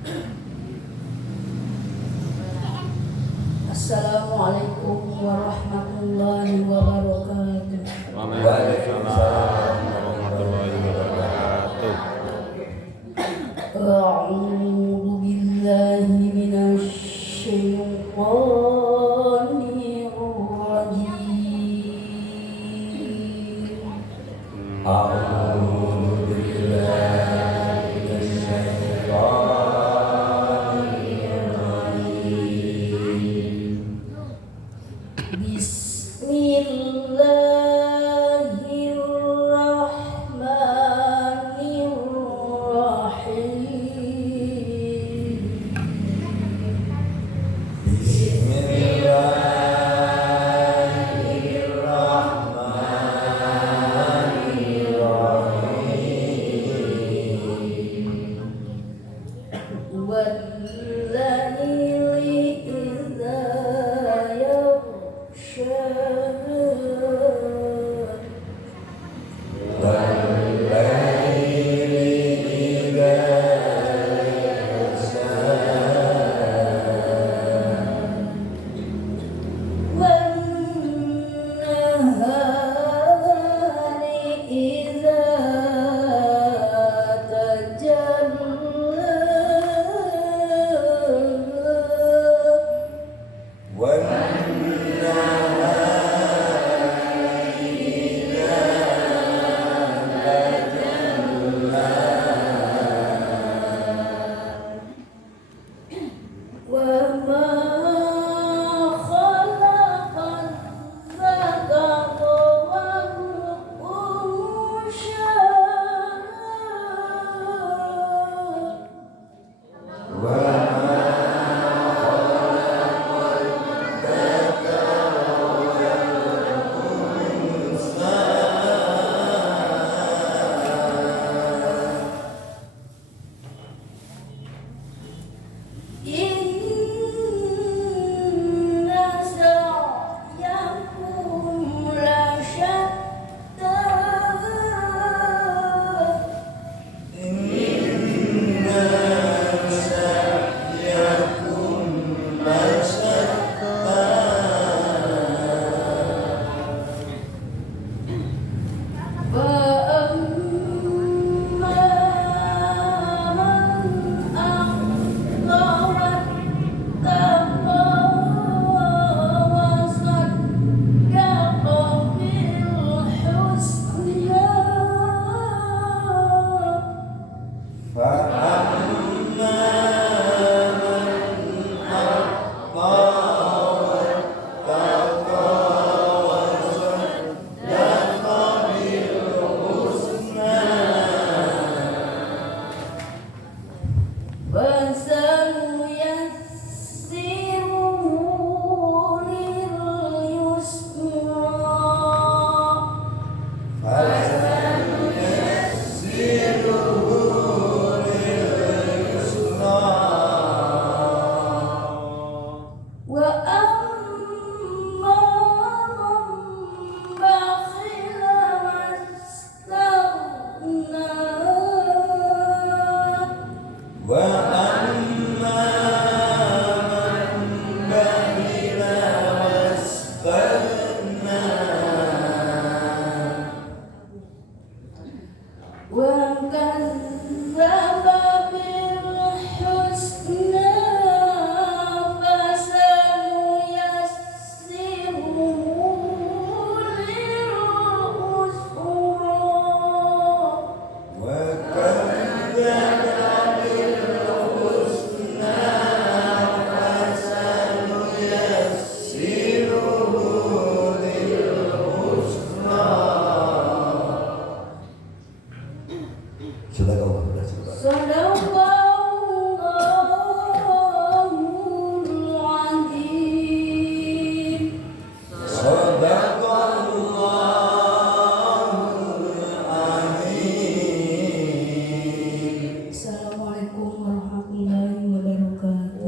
Assalamualaikum warahmatullahi wabarakatuh. Waalaikumsalam warahmatullahi wabarakatuh. A'udzu billahi minasy syaithanir rajim. A'udzu billahi minasy syaithanir rajim.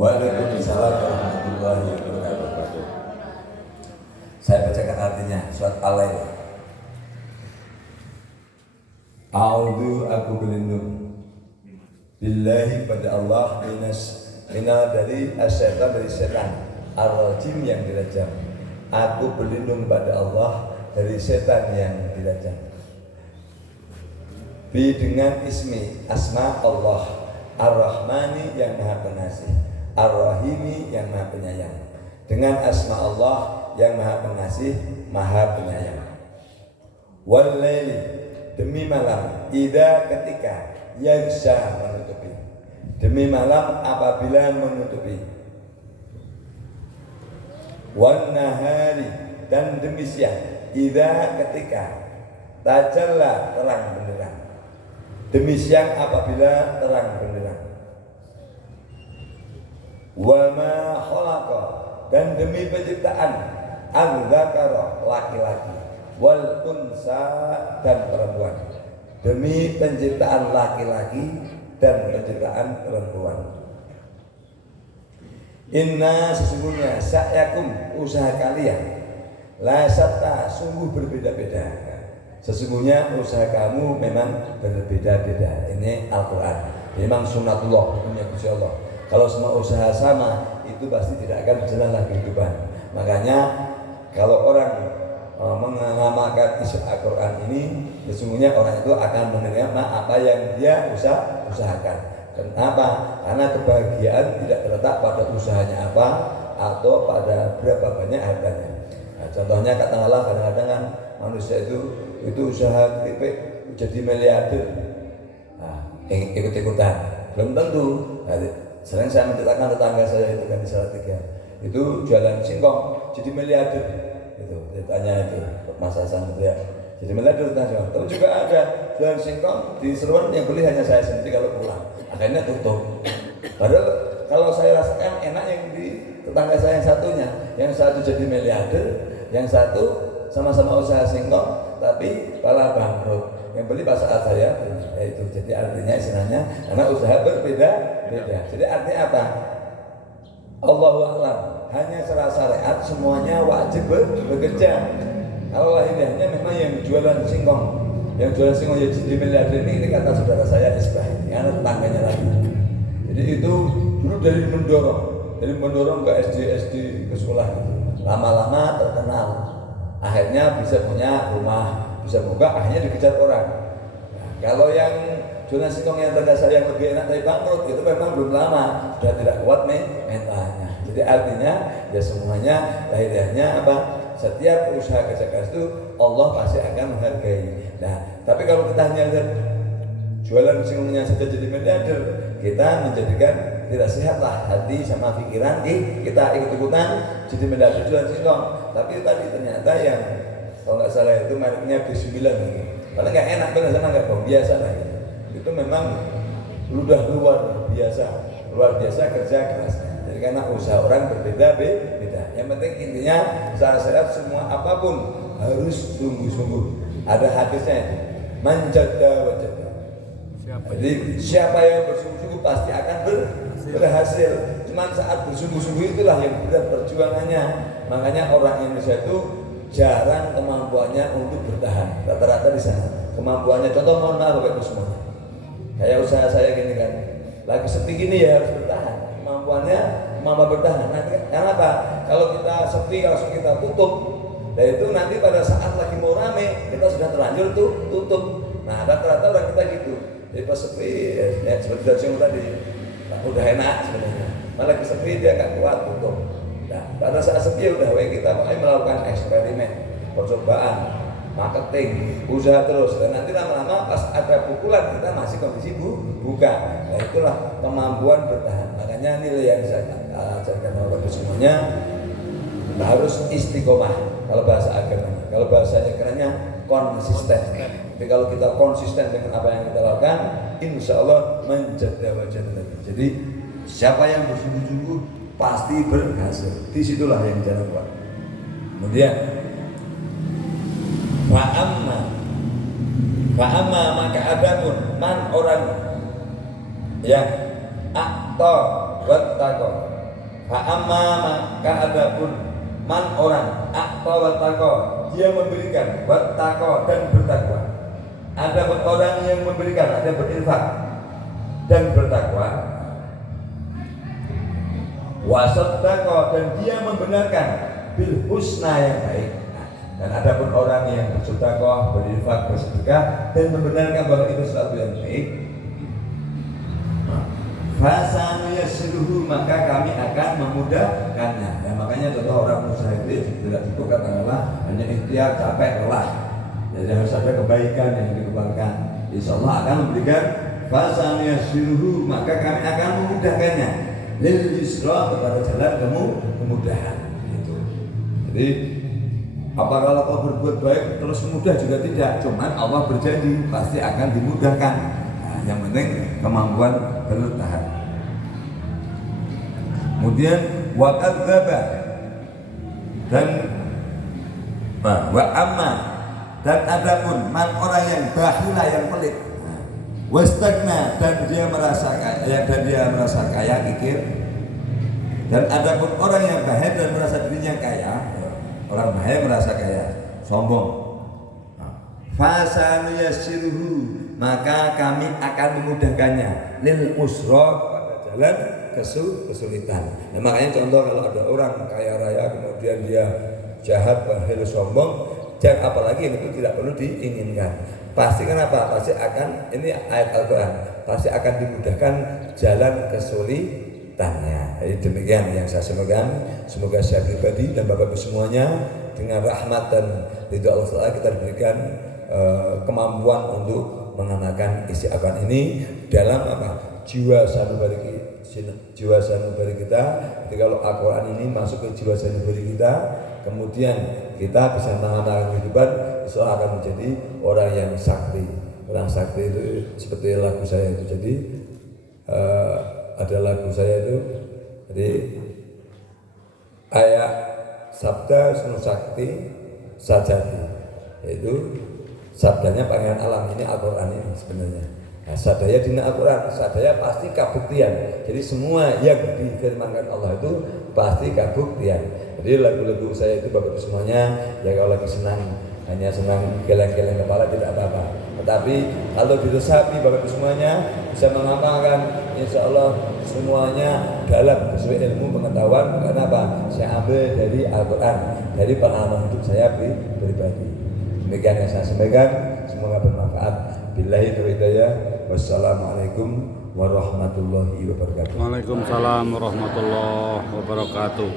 Waalaikumsalam warahmatullahi wabarakatuh. Saya bacakan artinya, surat Al-Lail. A'udzu, aku berlindung billahi pada Allah minal dari asyaitan dari setan ar-rajim yang dirajam. Aku berlindung pada Allah dari setan yang dirajam. Bi dengan ismi asma Allah ar-Rahmani yang maha pengasih, ar-Rahimi yang maha penyayang. Dengan asma Allah yang maha pengasih, maha penyayang. Wal laili demi malam, ida ketika yagsha menutupi, demi malam apabila menutupi. Wan nahari dan demi siang, ida ketika tajalla terang benderang, demi siang apabila terang benderang. Wa ma khalaqa dan demi penciptaan al-dzakara laki-laki wal unsa dan perempuan, demi penciptaan laki-laki dan penciptaan perempuan. Inna sesungguhnya sa'yakum usaha kalian la satta sungguh berbeda-beda. Sesungguhnya usaha kamu memang berbeda-beda. Ini Al-Quran. Memang sunatullah, hukumnya Gusti Allah. Kalau semua usaha sama, itu pasti tidak akan berjalanlah kehidupan. Makanya kalau orang mengamalkan isi Al-Quran ini, sesungguhnya orang itu akan menerima apa yang dia usahakan. Kenapa? Karena kebahagiaan tidak terletak pada usahanya apa atau pada berapa banyak hartanya. Nah, contohnya katakanlah kadang-kadang kan manusia itu usaha keripik jadi miliarder, ikut-ikutan, belum tentu. Nah, sering saya menceritakan tetangga saya itu kan di Salatiga, itu jualan singkong jadi miliarder, itu ceritanya itu Mas Hasan itu ya, jadi miliarder tetangga. Tapi juga ada jualan singkong di Seruan yang beli hanya saya sendiri kalau pulang, akhirnya tutup. Padahal kalau saya rasakan enak yang di tetangga saya yang satunya, yang satu jadi miliarder, yang satu sama-sama usaha singkong tapi malah bangkrut. Yang beli pas saat saya itu, jadi artinya istilahnya karena usaha berbeda-beda. Jadi artinya apa? Allahu a'lam. Hanya secara syariat semuanya wajib bekerja. Kalau lahiriahnya memang yang jualan singkong, yang jadi miliarder ini kata saudara saya Isbah, ini anak tetangganya lagi. Jadi itu dulu dari mendorong ke SD ke sekolah gitu. Lama-lama terkenal, akhirnya bisa punya rumah, bisa buka, akhirnya dikejar orang. Nah, kalau yang jualan singkong yang terdasar yang lebih enak dari bangkrut itu memang belum lama, sudah tidak kuat mentalnya. Jadi artinya ya semuanya lahiriahnya apa? Setiap usaha kerja keras itu Allah pasti akan menghargai. Nah, tapi kalau kita hanya jualan singkongnya saja jadi miliarder, kita menjadikan tidak sehat lah hati sama pikiran kita ikut-ikutan jadi miliarder jualan singkong. Tapi tadi ternyata yang kalau nggak salah itu mereknya B9 gitu. Karena nggak enak benar sama nggak biasa lah gitu. Itu memang ludah luar biasa kerja kerasnya. Jadi karena usaha orang berbeda-beda. Yang penting intinya secara sehat semua apapun harus sungguh-sungguh. Ada hadisnya itu. Manjada wajada. Jadi siapa yang bersungguh-sungguh pasti akan berhasil. Cuman saat bersungguh-sungguh itulah yang berat perjuangannya. Makanya orang Indonesia itu jarang kemampuannya untuk bertahan. Rata-rata di sana kemampuannya. Contoh mohon maaf Bapak Ibu semuanya. Kayak usaha saya gini kan, lagi sepi gini ya harus bertahan. Kemampuannya bertahan. Nanti kenapa? Kalau kita sepi langsung kita tutup. Nah itu nanti pada saat lagi mau rame kita sudah terlanjur tutup. Nah rata-rata orang kita gitu. Jadi pas sepi ya seperti yang tadi, udah enak sebenarnya. Malah sepi dia nggak kuat tutup. Nah, pada saat sepi udah kita mulai melakukan eksperimen, percobaan, marketing, usaha terus. Dan nanti lama-lama pas ada pukulan kita masih kondisi buka. Nah itulah kemampuan bertahan. Makanya nilai yang saya ajarkan kepada semuanya harus istiqomah. Kalau bahasa agamanya, kalau bahasanya kerennya konsisten. Tapi kalau kita konsisten dengan apa yang kita lakukan, insya Allah menjadi wajah. Jadi siapa yang bersungguh-sungguh pasti berhasil. Disitulah yang jalan kuat. Kemudian fa'amma maka adapun man orang yang akta wattaqo. Fa'amma maka adapun man orang akta wattaqo, dia memberikan wattaqo dan bertakwa. Ada orang yang memberikan, ada berinfak dan bertakwa, wasaddaqa dan dia membenarkan bil husna yang baik. Dan adapun orang yang bersedekah, berinfak, bersedekah dan membenarkan bahwa itu sesuatu yang baik, fasanuyassiruhu maka kami akan memudahkannya. Ya, makanya contoh orang usaha itu tidak cukup katakanlah hanya ikhtiar capek lelah. Jadi harus ada kebaikan yang dikembangkan. Insya Allah akan memberikan fasanuyassiruhu maka kami akan memudahkannya lil yusra kepada jalan kemudahan. Gitu. Jadi apakah kalau kau berbuat baik terus mudah juga tidak, cuman Allah berjanji pasti akan dimudahkan. Nah, yang penting kemampuan bertahan. Kemudian wakadzaba dan wa amma dan adapun man orang yang bakhila yang pelit, wastagna dan dia merasa kaya kikir, dan adapun orang yang bakhil dan merasa dirinya kaya. Orang bakhil merasa kaya, sombong. Fasanuyassiruhu maka kami akan memudahkannya lil usra pada jalan kesulitan. Nah, makanya contoh kalau ada orang kaya raya kemudian dia jahat, bakhil, sombong, jangan apalagi itu tidak perlu diinginkan. Pasti kenapa? Pasti akan, ini ayat Al-Quran, pasti akan dimudahkan jalan kesulitannya. Jadi demikian yang saya semoga saya pribadi dan Bapak Ibu semuanya dengan rahmat dan ridho Allah kita diberikan kemampuan untuk mengamalkan isi Al-Quran ini dalam jiwa sanubari kita. Jadi kalau Al-Quran ini masuk ke jiwa sanubari kita, kemudian kita bisa mengamalkan kehidupan, insya Allah akan menjadi orang yang sakti. Orang sakti itu seperti lagu saya itu. Jadi ada lagu saya itu, jadi ayat sabda sunu sakti sajati, yaitu sabdanya Pangeran Alam ini Al-Quran ini sebenarnya. Nah, sadaya dina Al-Quran, sadaya pasti kabuktian. Jadi semua yang difirmankan Allah itu pasti kabuktian. Jadi lagu-lagu saya itu Bapak Ibu semuanya, ya kalau lagi senang, hanya senang geleng-geleng kepala tidak apa-apa. Tetapi kalau diresapi Bapak Ibu semuanya bisa mengamalkan, insya Allah semuanya dalam sesuai ilmu pengetahuan. Karena apa? Saya ambil dari Al-Quran, dari pengalaman hidup saya pribadi. Demikian yang saya sampaikan, semoga bermanfaat. Billahi taufiq. Wassalamualaikum warahmatullahi wabarakatuh. Waalaikumsalam warahmatullahi wabarakatuh.